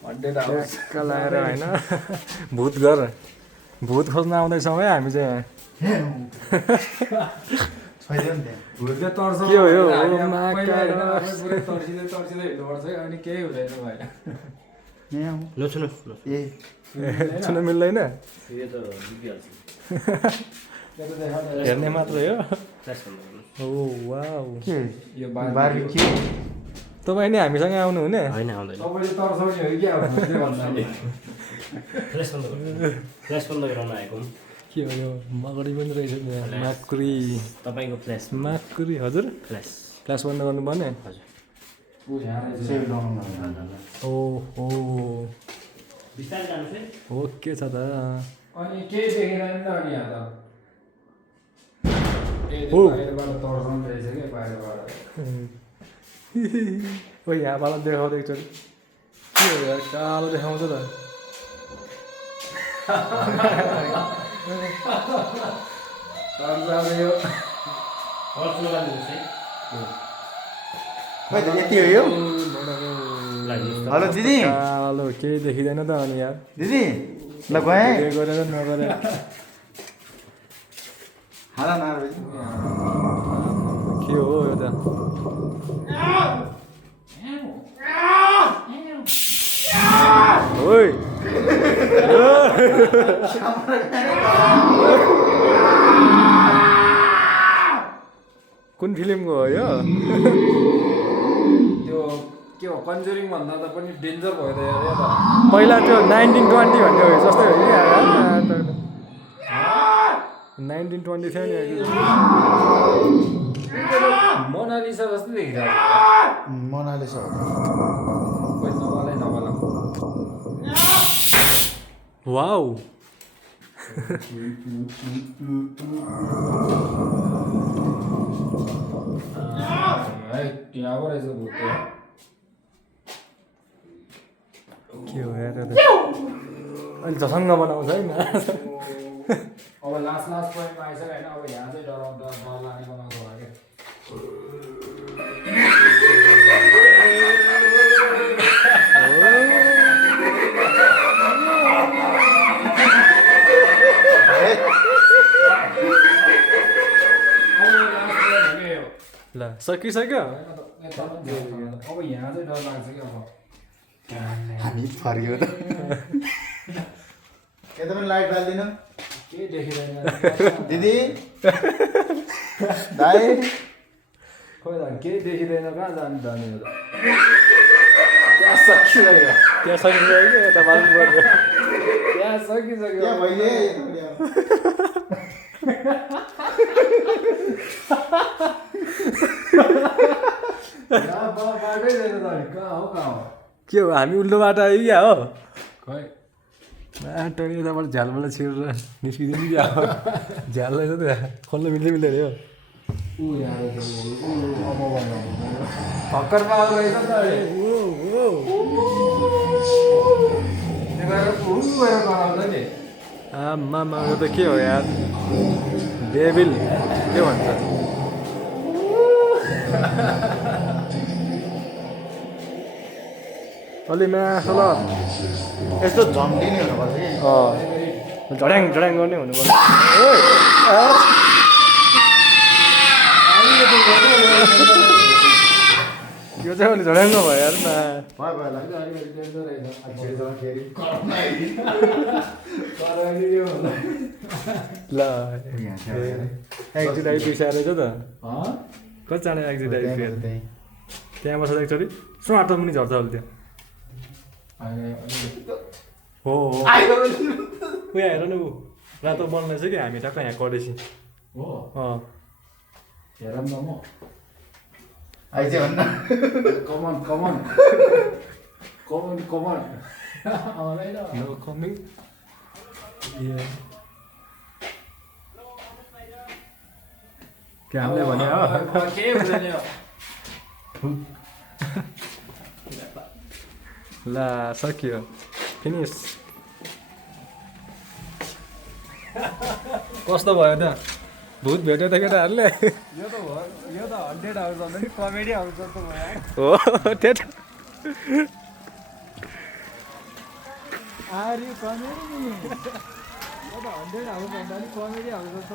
ट्याक्क लाएर होइन भूत घर भूत खोज्न आउँदैछौँ है हामी चाहिँ के हो यो छुन मिल्दैन हेर्ने मात्र हो ओ वाउ तपाईँ नि हामीसँग आउनु हुने के हो यो मगडी पनि रहेछ माकुरी तपाईँको फ्ल्यास माकुरी हजुर फ्ल्यास बन्द गर्नुपर्ने ओहो ओके छ त अनि केही देखिँदैन नि त अनि यहाँ त बाहिरबाट तर्साउने रहेछ क्या बाहिरबाट ओ यहाँबाट देखाउँदै एकचोटि के हो यार कालो देखाउँछ त तर्साउने यति हो यो हेलो दिदी कालो केही देखिँदैन त अनि यार दिदी ल गएँ गरेर नगरे हाला नार के हो यो त ओइ कुन फिल्मको हो यो त्यो के हो कन्जुरिङ भन्दा त पनि डेन्जर भयो त यार यो त पहिला त्यो 1920 भन्ने हो जस्तै हो कि 1920 थियो नि मोनालिसा जस्तै देखिरहेको मोनालिसा नबला वाउ त्यहाँ पो रहेछ भूत के हो यार अहिले झसङ्ग बनाउँछ है अब लास्ट पोइन्टमा आइसक्यो होइन अब यहाँ चाहिँ डराउँदा डर लाग्ने बनाउँछ होला क्या ल सकिसक्यो अब यहाँ चाहिँ डर लाग्छ कि अब हामी फर्यो त यता पनि लाइट बाल्दिनु केही देखिँदैन दिदी दाइ खोइ त केही देखिँदैन कहाँ जानु जाने हो त त्यहाँ सकिसक्यो त्यहाँ सकिसक्यो यता बाल्नु पर्यो त्यहाँ सकिसक्यो यहाँ भइले बाटै छैन त कहाँ हो के हो हामी उल्टो बाटो आयो क्या हो खै बाटो यताबाट झ्यालबाट छिरेर निस्किदिनु क्या हो झ्याल रहेछ त खोल्न मिल्दै मिल्दैन हो भर्खर पाएको रहेछ त गएर गराउँछ नि आमामा यो त के हो यार डेभिल के भन्छ अलि मासु ल यस्तो झम्टिने हुनुपर्छ कि झड्याङ झड्याङ गर्ने हुनुपर्छ यो चाहिँ अलि झड्याङ भयो यार ल एक्जिट आइपुगिसकेको रहेछ त कतिजना एक्जिट आइपुग्यो त्यहाँ बस्दा एकचोटि स्वाट पनि झर्छ अहिले त्यो हो उयो हेर न ऊ रातो बल्ल रहेछ कि हामी टक्क यहाँ करेसी हो हेरौँ न म आइज भन्न कमन आउँदैन नो कमिङ क्या हामीले भने हो केही हुँदैन ल सकियो फिनिस कस्तो भयो त भूत भेट्यो त केटाहरूले यो त 100 आवर्स भन्दा नि कमेडी आउँछ त भयो हो त्यही त आर यु कमेडी अब 100 हाउस भन्दा नि कमेडी हाउस जस्तो